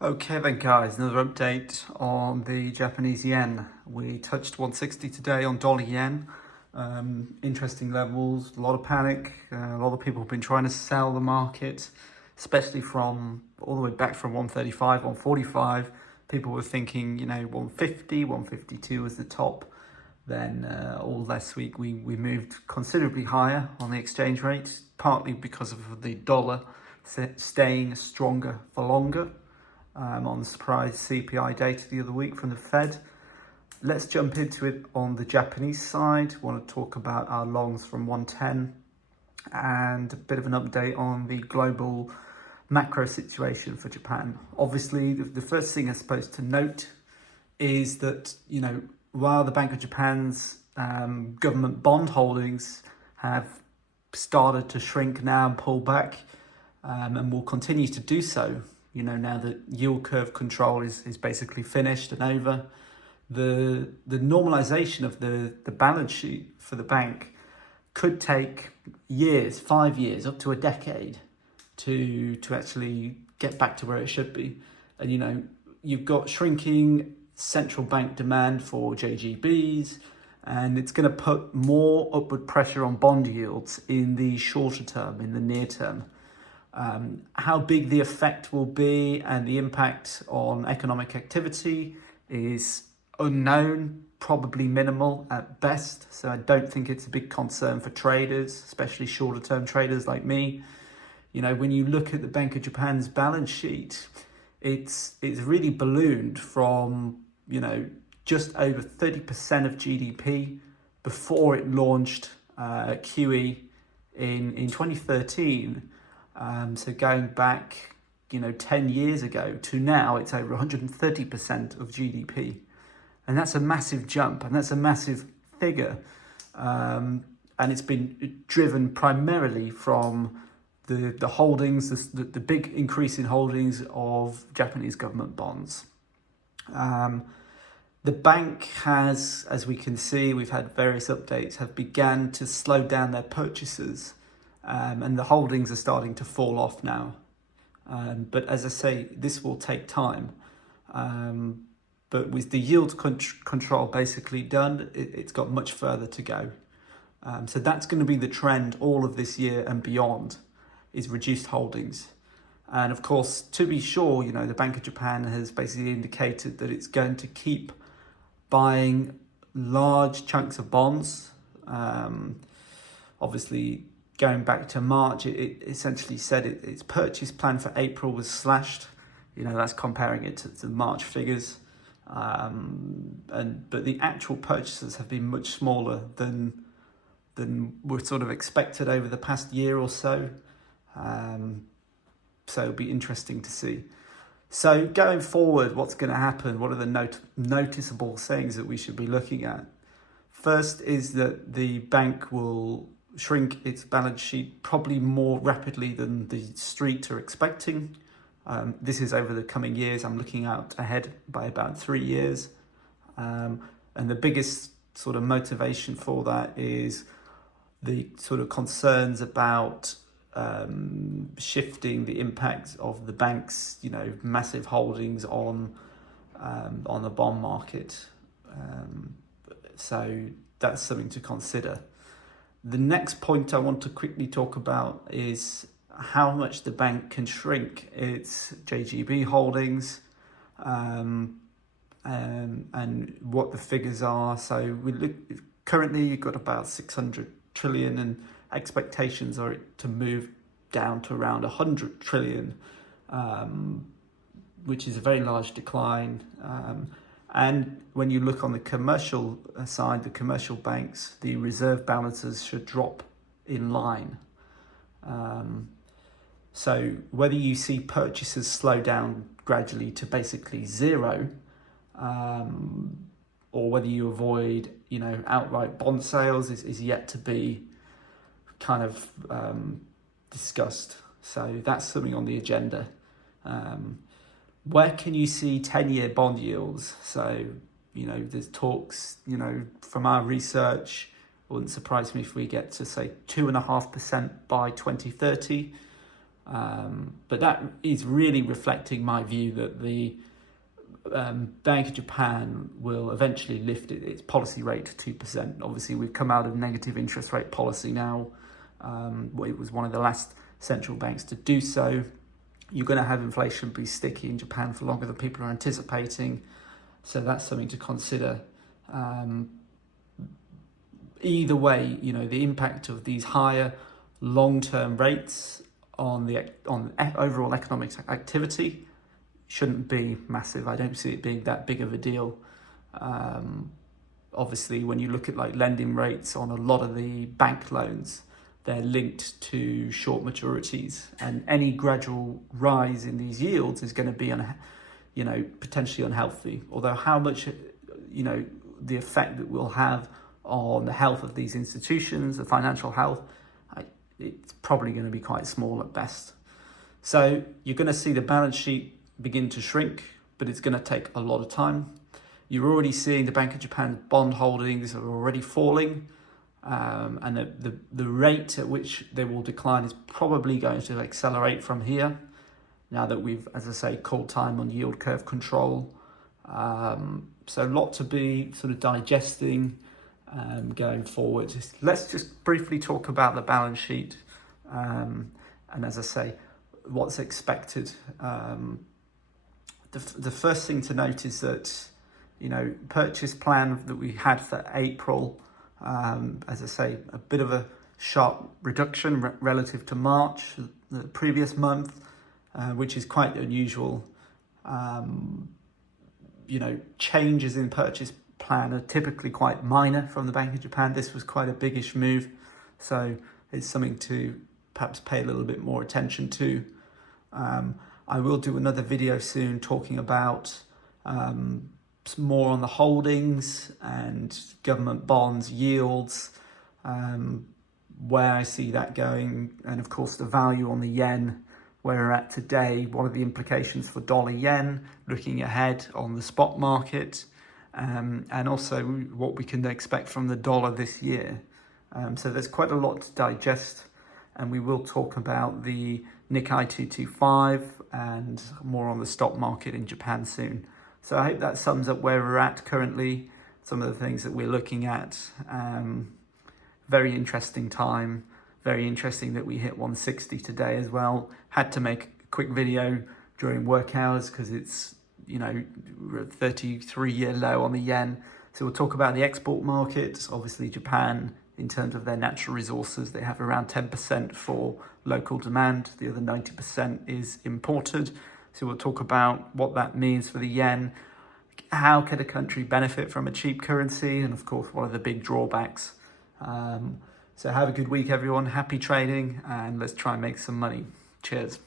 Okay then guys, another update on the Japanese yen. We touched 160 today on dollar yen. Interesting levels, a lot of panic. A lot of people have been trying to sell the market, especially from all the way back from 135, 145. People were thinking, 150, 152 was the top. Then all last week we moved considerably higher on the exchange rate, partly because of the dollar staying stronger for longer. On the surprise CPI data the other week from the Fed. Let's jump into it on the Japanese side. I want to talk about our longs from 110 and a bit of an update on the global macro situation for Japan. Obviously, the first thing I'm supposed to note is that, while the Bank of Japan's government bond holdings have started to shrink now and pull back, and will continue to do so, now that yield curve control is basically finished and over, the normalization of the balance sheet for the bank could take years, 5 years, up to a decade to actually get back to where it should be. And you've got shrinking central bank demand for JGBs, and it's going to put more upward pressure on bond yields in the shorter term, in the near term. How big the effect will be and the impact on economic activity is unknown, probably minimal at best. So I don't think it's a big concern for traders, especially shorter term traders like me. When you look at the Bank of Japan's balance sheet, it's really ballooned from, just over 30% of GDP before it launched QE in 2013. So going back, 10 years ago to now, it's over 130% of GDP. And that's a massive jump, and that's a massive figure. And it's been driven primarily from the holdings, the big increase in holdings of Japanese government bonds. The bank has, as we can see, we've had various updates, have began to slow down their purchases. And the holdings are starting to fall off now. But as I say, this will take time. But with the yield control basically done, it's got much further to go. So that's going to be the trend all of this year and beyond, is reduced holdings. And of course, to be sure, the Bank of Japan has basically indicated that it's going to keep buying large chunks of bonds. Obviously, going back to March, it essentially said its purchase plan for April was slashed. That's comparing it to the March figures. But the actual purchases have been much smaller than were sort of expected over the past year or so. So it'll be interesting to see. So going forward, what's going to happen? What are the noticeable things that we should be looking at? First is that the bank will shrink its balance sheet probably more rapidly than the street are expecting. This is over the coming years. I'm looking out ahead by about 3 years. And the biggest sort of motivation for that is the sort of concerns about shifting the impact of the bank's, massive holdings on the bond market. So that's something to consider. The next point I want to quickly talk about is how much the bank can shrink its JGB holdings, and what the figures are. So currently you've got about 600 trillion, and expectations are to move down to around 100 trillion, which is a very large decline. And when you look on the commercial side, the commercial banks, the reserve balances should drop in line. So whether you see purchases slow down gradually to basically zero, or whether you avoid, outright bond sales is yet to be kind of discussed. So that's something on the agenda. Where can you see 10-year bond yields? So, there's talks, from our research, it wouldn't surprise me if we get to say 2.5% by 2030. But that is really reflecting my view that the Bank of Japan will eventually lift its policy rate to 2%. Obviously, we've come out of negative interest rate policy now. It was one of the last central banks to do so. You're going to have inflation be sticky in Japan for longer than people are anticipating. So that's something to consider. Either way, the impact of these higher long-term rates on the overall economic activity shouldn't be massive. I don't see it being that big of a deal. Obviously, when you look at like lending rates on a lot of the bank loans, they're linked to short maturities, and any gradual rise in these yields is going to be, potentially unhealthy. Although how much, the effect that will have on the health of these institutions, the financial health, it's probably going to be quite small at best. So you're going to see the balance sheet begin to shrink, but it's going to take a lot of time. You're already seeing the Bank of Japan's bond holdings are already falling, and the rate at which they will decline is probably going to accelerate from here, now that we've, as I say, called time on yield curve control. So a lot to be sort of digesting going forward. Let's just briefly talk about the balance sheet, and as I say, what's expected. The first thing to note is that, purchase plan that we had for April, as I say, a bit of a sharp reduction relative to March, the previous month, which is quite unusual. Changes in purchase plan are typically quite minor from the Bank of Japan. This was quite a biggish move, so it's something to perhaps pay a little bit more attention to. I will do another video soon talking about more on the holdings and government bonds yields, where I see that going, and of course the value on the yen, where we're at today, what are the implications for dollar yen, looking ahead on the spot market, and also what we can expect from the dollar this year. So there's quite a lot to digest, and we will talk about the Nikkei 225 and more on the stock market in Japan soon. So I hope that sums up where we're at currently, some of the things that we're looking at. Very interesting time, very interesting that we hit 160 today as well. Had to make a quick video during work hours because it's, we're at 33-year low on the yen. So we'll talk about the export market. Obviously Japan, in terms of their natural resources, they have around 10% for local demand. The other 90% is imported. So we'll talk about what that means for the yen. How can a country benefit from a cheap currency? And of course, what are the big drawbacks? So have a good week, everyone. Happy trading, and let's try and make some money. Cheers.